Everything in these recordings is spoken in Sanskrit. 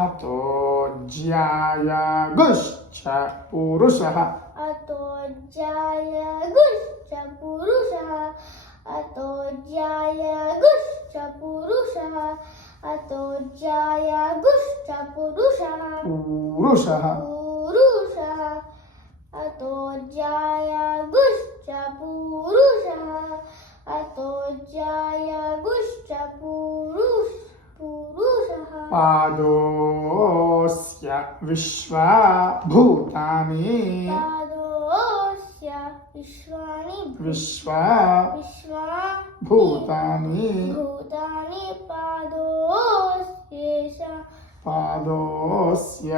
अतो ज्यायागुश्च पुरुषः अतो ज्यायागुश्च पुरुषः अतो ज्यायागुश्च पुरुषः अतो ज्यायागुश्च पुरुषः पुरुषः पुरुषः अतो ज्यायागुश्च पुरुषः अतो ज्यायागुश्च पुरुषः पादोऽस्य विश्वभूतानि पादोऽस्य विश्वानि भूतानि भूतानि पादोऽस्येष पादोऽस्य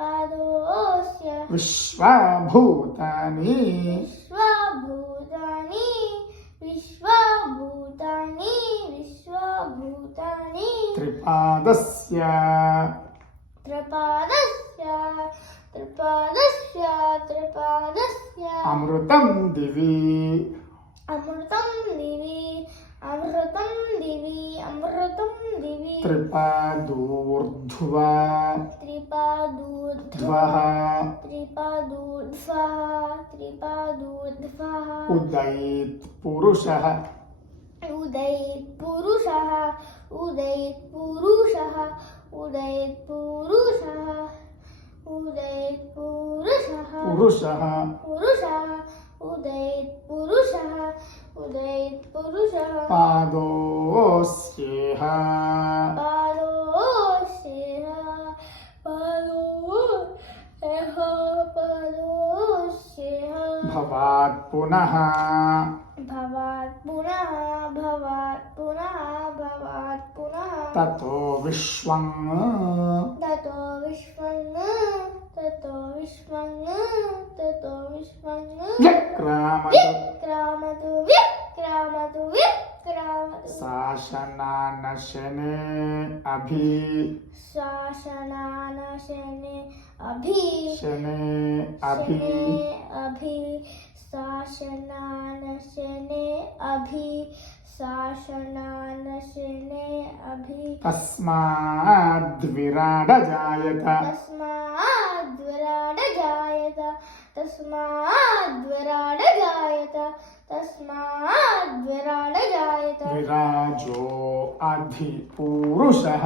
पादोऽस्य विश्वभूतानि विश्वभूतानि त्रिपादस्य त्रिपादस्य अमृतं दिवि अमृतं दिवि त्रिपादूर्ध्वा त्रिपादूर्ध्वः उदयित् पुरुषः पुरुषः पादोऽस्येह भवात् पुनः ततो विश्वं व्यक्रामतु शासनानशने शासनानशने अभि तस्माद्विराड जायत विराजो अधिपुरुषः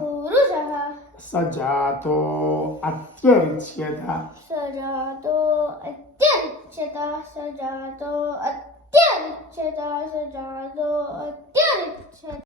पुरुषः स जातो अत्यरिच्यत